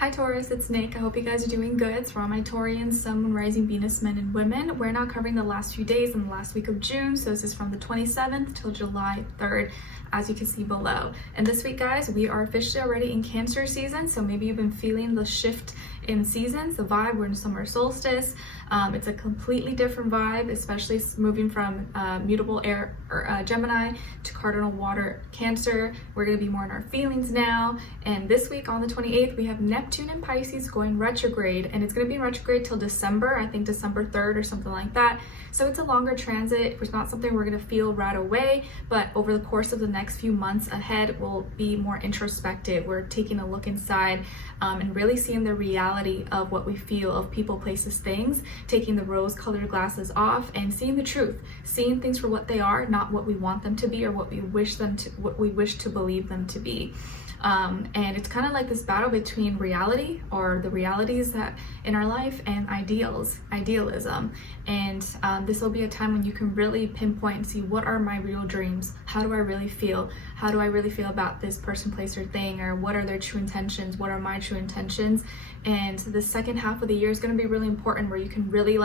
Hi Taurus, it's Nick. I hope you guys are doing good. It's for all my Taurians, Sun, Moon, Rising, Venus, men and women. We're now covering the last few days in the last week of June. So this is from the 27th till July 3rd, as you can see below. And this week, guys, we are officially already in Cancer season. So maybe you've been feeling the shift in seasons, the vibe. We're in summer solstice. It's a completely different vibe, especially moving from mutable air or Gemini to cardinal water Cancer. We're going to be more in our feelings now. And this week on the 28th, we have Neptune in Pisces going retrograde, and it's going to be in retrograde till December, I think December 3rd or something like that. So it's a longer transit. It's not something we're going to feel right away, but over the course of the next few months ahead, we'll be more introspective. We're taking a look inside and really seeing the reality of what we feel, of people, places, things, taking the rose-colored glasses off and seeing the truth, seeing things for what they are, not what we want them to be or what we wish to believe them to be. And it's kind of like this battle between reality, or the realities that in our life, and idealism. And this will be a time when you can really pinpoint and see, what are my real dreams? How do I really feel? How do I really feel about this person, place, or thing? Or what are their true intentions? What are my true intentions? And the second half of the year is going to be really important, where you can really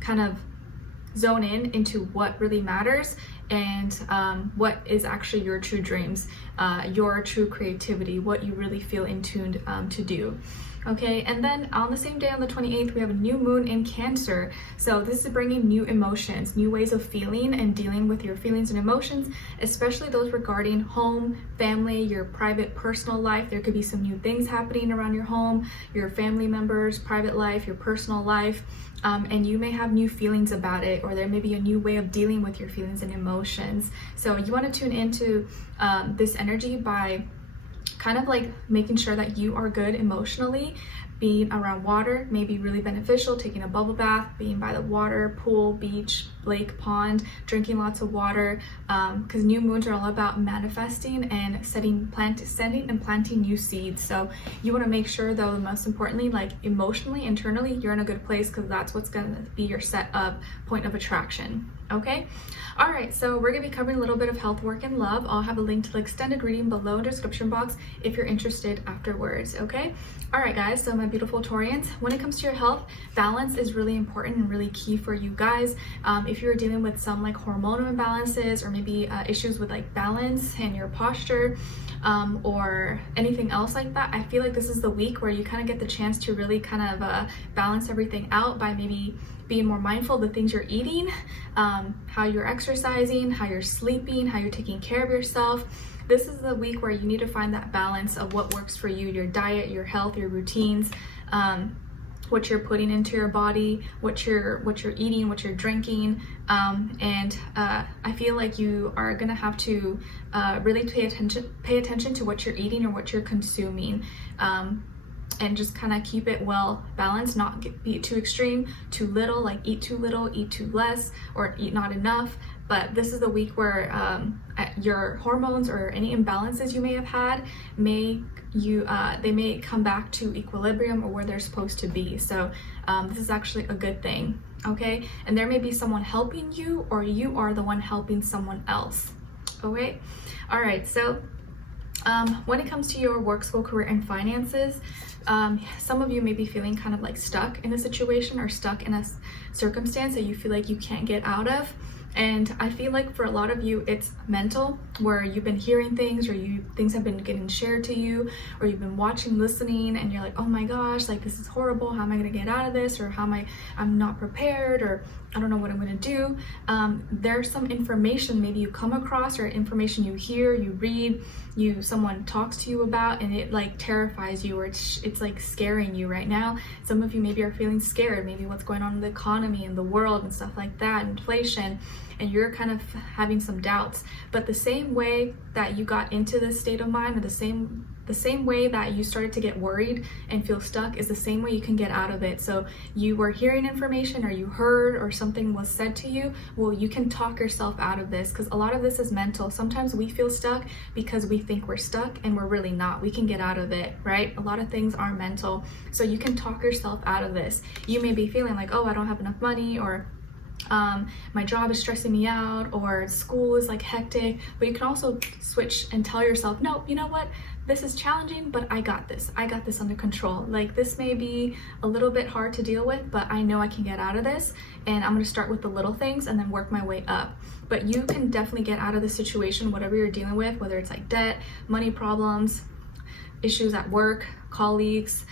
kind of zone in into what really matters, and what is actually your true dreams, your true creativity, what you really feel in tune to do. Okay, and then on the same day, on the 28th, we have a new moon in Cancer. So this is bringing new emotions, new ways of feeling and dealing with your feelings and emotions, especially those regarding home, family, your private personal life. There could be some new things happening around your home, your family members, private life, your personal life, and you may have new feelings about it, or there may be a new way of dealing with your feelings and emotions. So you want to tune into this energy by kind of making sure that you are good emotionally. Being around water may be really beneficial, taking a bubble bath, being by the water, pool, beach, lake, pond, drinking lots of water, because new moons are all about manifesting and sending and planting new seeds. So you want to make sure, though, most importantly, emotionally, internally, you're in a good place, because that's what's going to be your set up point of attraction. Okay, all right, so we're going to be covering a little bit of health, work, and love. I'll have a link to the extended reading below in the description box if you're interested afterwards. Okay, all right, guys, so my beautiful Taurians, when it comes to your health, balance is really important and really key for you guys. If you're dealing with some hormonal imbalances, or maybe issues with balance and your posture, or anything else like that, I feel like this is the week where you kind of get the chance to really kind of balance everything out by maybe being more mindful of the things you're eating, how you're exercising, how you're sleeping, how you're taking care of yourself. This is the week where you need to find that balance of what works for you, your diet, your health, your routines, what you're putting into your body, what you're eating, what you're drinking, and I feel like you are gonna have to really pay attention to what you're eating or what you're consuming, and just kind of keep it well balanced, not be too extreme, too little, eat too little, eat too less, or eat not enough. But this is the week where your hormones or any imbalances you may have had they may come back to equilibrium, or where they're supposed to be. So this is actually a good thing. Okay, and there may be someone helping you, or you are the one helping someone else. Okay, all right, so when it comes to your work, school, career, and finances, some of you may be feeling kind of stuck in a situation, or stuck in a circumstance that you feel like you can't get out of. And I feel like for a lot of you, it's mental, where you've been hearing things, or things have been getting shared to you, or you've been watching, listening, and you're like, oh my gosh, this is horrible. How am I going to get out of this? Or I'm not prepared, or I don't know what I'm going to do. There's some information maybe you come across, or information you hear, you read, someone talks to you about, and it terrifies you, or it's scaring you right now. Some of you maybe are feeling scared, maybe what's going on in the economy and the world and stuff like that, inflation, and you're kind of having some doubts. But the same way that you got into this state of mind, or the same way that you started to get worried and feel stuck, is the same way you can get out of it. So you were hearing information, or you heard, or something was said to you, well, you can talk yourself out of this, because a lot of this is mental. Sometimes we feel stuck because we think we're stuck, and we're really not. We can get out of it, right? A lot of things are mental. So you can talk yourself out of this. You may be feeling oh, I don't have enough money, or my job is stressing me out, or school is like hectic. But you can also switch and tell yourself, no, you know what? This is challenging, but I got this. I got this under control. Like, this may be a little bit hard to deal with, but I know I can get out of this, and I'm gonna start with the little things and then work my way up. But you can definitely get out of the situation, whatever you're dealing with, whether it's like debt, money problems, issues at work, colleagues,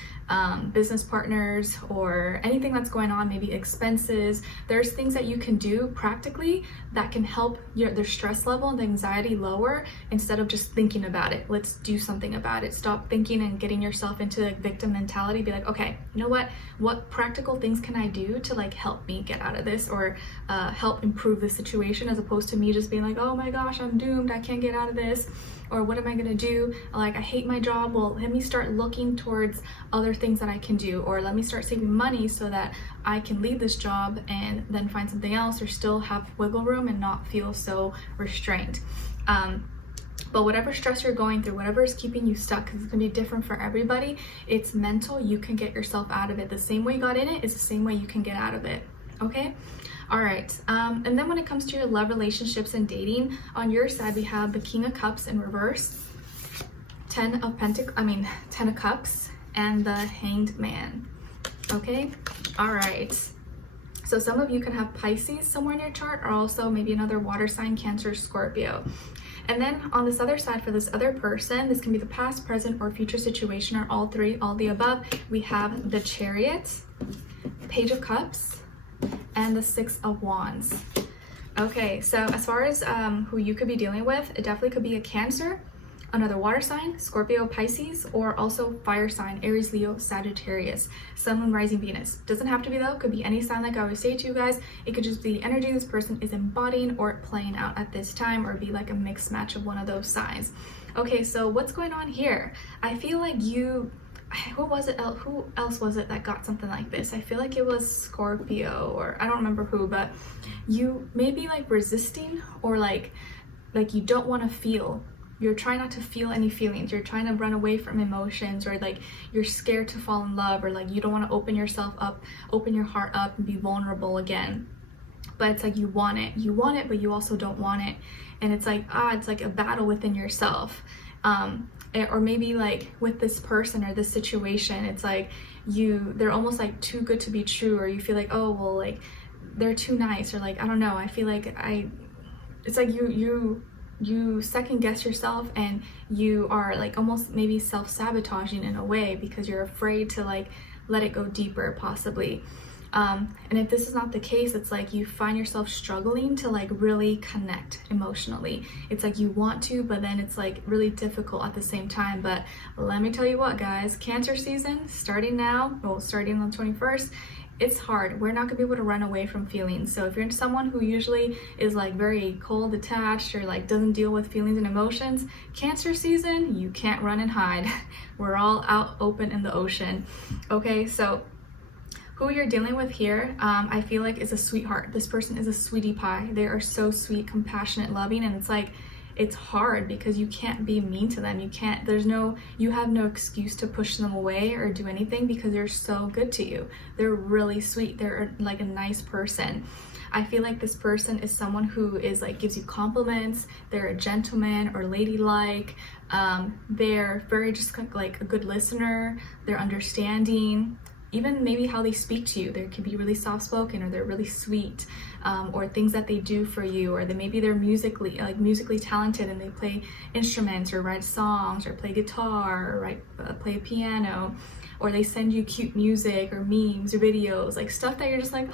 business partners, or anything that's going on, maybe expenses. There's things that you can do practically that can help their stress level and the anxiety lower, instead of just thinking about it. Let's do something about it. Stop thinking and getting yourself into like victim mentality. Be like, okay, you know what practical things can I do to like help me get out of this, or help improve the situation, as opposed to me just being like, oh my gosh, I'm doomed, I can't get out of this. Or what am I gonna do? Like, I hate my job. Well, let me start looking towards other things that I can do, or let me start saving money so that I can leave this job and then find something else, or still have wiggle room and not feel so restrained. But whatever stress you're going through, whatever is keeping you stuck, because it's gonna be different for everybody, it's mental. You can get yourself out of it. The same way you got in it is the same way you can get out of it, okay? All right, and then when it comes to your love, relationships, and dating, on your side we have the King of Cups in reverse, 10 of Cups, and the Hanged Man. Okay, all right. So some of you can have Pisces somewhere in your chart, or also maybe another water sign, Cancer, Scorpio. And then on this other side, for this other person, this can be the past, present, or future situation, or all three, all the above. We have the Chariot, Page of Cups, and the Six of Wands. Okay, so as far as who you could be dealing with, it definitely could be a Cancer, another water sign, Scorpio, Pisces, or also fire sign, Aries, Leo, Sagittarius, Sun, Moon, Rising, Venus. Doesn't have to be though, could be any sign. Like I always say to you guys, it could just be the energy this person is embodying or playing out at this time, or be like a mixed match of one of those signs. Okay, so what's going on here? I feel like who else was it that got something like this? I feel like it was Scorpio, or I don't remember who, but you may be like resisting, or like you don't want to feel. You're trying not to feel any feelings. You're trying to run away from emotions, or like you're scared to fall in love, or like you don't want to open yourself up, open your heart up and be vulnerable again. But it's like you want it, but you also don't want it. And it's like, it's like a battle within yourself. Or maybe like with this person or this situation, it's like they're almost like too good to be true, or you feel like, oh, well, like they're too nice, or like, I don't know, I feel like it's like you second guess yourself, and you are like almost maybe self-sabotaging in a way, because you're afraid to like let it go deeper possibly. And if this is not the case, it's like you find yourself struggling to like really connect emotionally. It's like you want to, but then it's like really difficult at the same time. But let me tell you what, guys, Cancer season starting now, well, starting on the 21st, it's hard. We're not gonna be able to run away from feelings. So if you're someone who usually is like very cold, detached, or like doesn't deal with feelings and emotions, Cancer season, you can't run and hide. We're all out open in the ocean. Okay, so who you're dealing with here, I feel like is a sweetheart. This person is a sweetie pie. They are so sweet, compassionate, loving, and it's like, it's hard because you can't be mean to them. You have no excuse to push them away or do anything, because they're so good to you. They're really sweet. They're like a nice person. I feel like this person is someone who is like, gives you compliments. They're a gentleman or ladylike. They're very just like a good listener. They're understanding. Even maybe how they speak to you, they can be really soft-spoken, or they're really sweet, or things that they do for you, or maybe they're musically talented and they play instruments, or write songs, or play guitar, or play piano, or they send you cute music or memes or videos, like stuff that you're just like,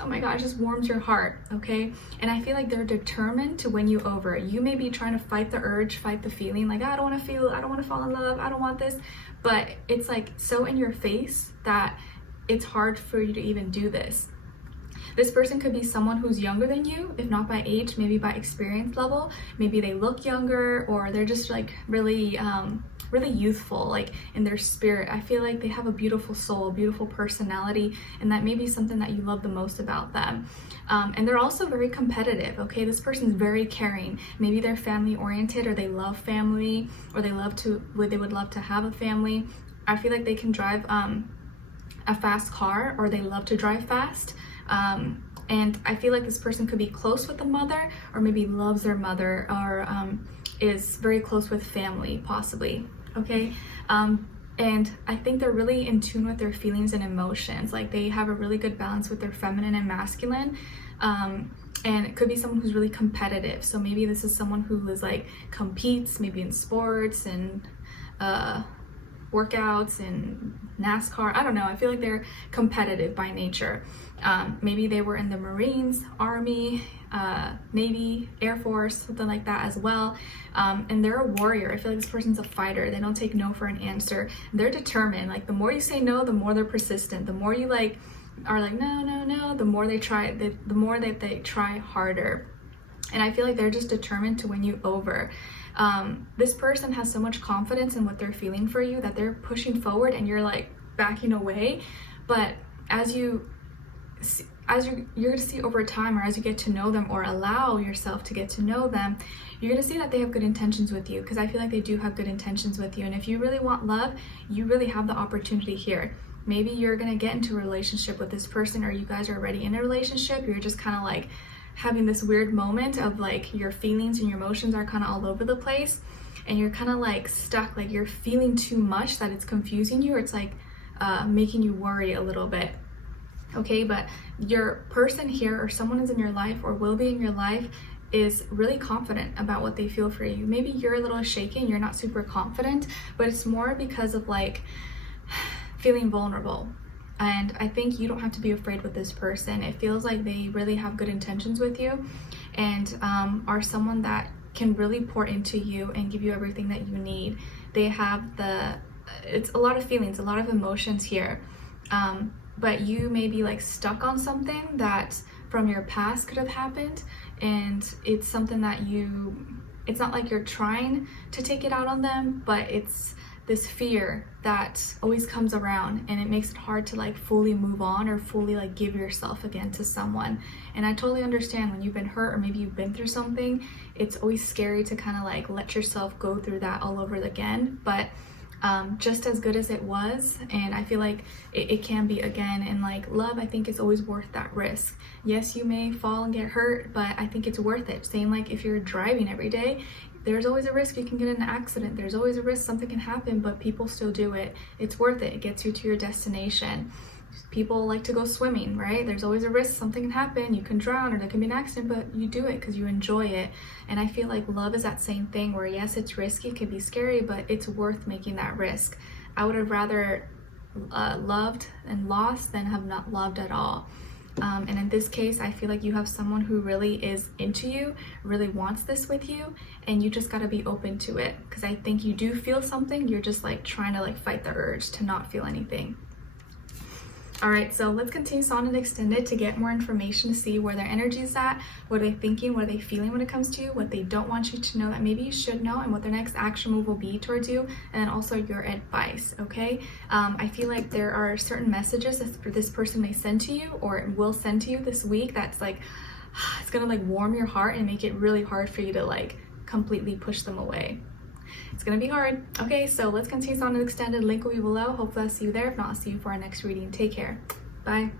oh my gosh, just warms your heart, okay? And I feel like they're determined to win you over. You may be trying to fight the urge, fight the feeling, like, I don't want to fall in love, I don't want this, but it's like so in your face that it's hard for you to even do this. This person could be someone who's younger than you, if not by age, maybe by experience level. Maybe they look younger, or they're just like really youthful, like in their spirit. I feel like they have a beautiful soul, beautiful personality, and that may be something that you love the most about them. And they're also very competitive, okay? This person's very caring. Maybe they're family oriented, or they love family, or they would love to have a family. I feel like they can drive a fast car, or they love to drive fast. And I feel like this person could be close with the mother, or maybe loves their mother, or is very close with family, possibly, okay? And I think they're really in tune with their feelings and emotions. Like they have a really good balance with their feminine and masculine. And it could be someone who's really competitive. So maybe this is someone who is like competes, maybe in sports and workouts and NASCAR. I don't know. I feel like they're competitive by nature. Maybe they were in the Marines, Army, Navy, Air Force, something like that as well. And they're a warrior. I feel like this person's a fighter. They don't take no for an answer. They're determined. Like the more you say no, the more they're persistent. The more you like are like no, the more they try, the more that they try harder. And I feel like they're just determined to win you over. This person has so much confidence in what they're feeling for you that they're pushing forward and you're like backing away. But you're going to see over time, or as you get to know them or allow yourself to get to know them, you're going to see that they have good intentions with you, because I feel like they do have good intentions with you. And if you really want love, you really have the opportunity here. Maybe you're going to get into a relationship with this person, or you guys are already in a relationship. You're just kind of like having this weird moment of like your feelings and your emotions are kind of all over the place, and you're kind of like stuck, like you're feeling too much that it's confusing you, or it's like making you worry a little bit. Okay, but your person here, or someone is in your life or will be in your life, is really confident about what they feel for you. Maybe you're a little shaky and you're not super confident, but it's more because of like feeling vulnerable. And I think you don't have to be afraid with this person. It feels like they really have good intentions with you, and are someone that can really pour into you and give you everything that you need. They have it's a lot of feelings, a lot of emotions here. But you may be like stuck on something that from your past could have happened, and it's something that it's not like you're trying to take it out on them, but it's this fear that always comes around, and it makes it hard to like fully move on or fully like give yourself again to someone. And I totally understand when you've been hurt, or maybe you've been through something, it's always scary to kind of like let yourself go through that all over again. But just as good as it was, and I feel like it can be again. And like love, I think, is always worth that risk. Yes, you may fall and get hurt, but I think it's worth it. Same like if you're driving every day, there's always a risk you can get in an accident. There's always a risk something can happen, but people still do it. It's worth it. It gets you to your destination. People like to go swimming, right? There's always a risk something can happen. You can drown, or there can be an accident, but you do it because you enjoy it. And I feel like love is that same thing, where yes, it's risky, it can be scary, but it's worth making that risk. I would have rather loved and lost than have not loved at all. And in this case, I feel like you have someone who really is into you, really wants this with you, and you just got to be open to it, because I think you do feel something. You're just like trying to like fight the urge to not feel anything. All right, so let's continue Sonnet Extended to get more information, to see where their energy is at, what are they thinking, what are they feeling when it comes to you, what they don't want you to know that maybe you should know, and what their next action move will be towards you, and then also your advice, okay? I feel like there are certain messages that this person may send to you, or will send to you this week, that's like, it's gonna like warm your heart and make it really hard for you to like completely push them away. It's gonna be hard. Okay, so let's continue on to the extended. Link will be below. Hopefully I'll see you there. If not, I'll see you for our next reading. Take care. Bye.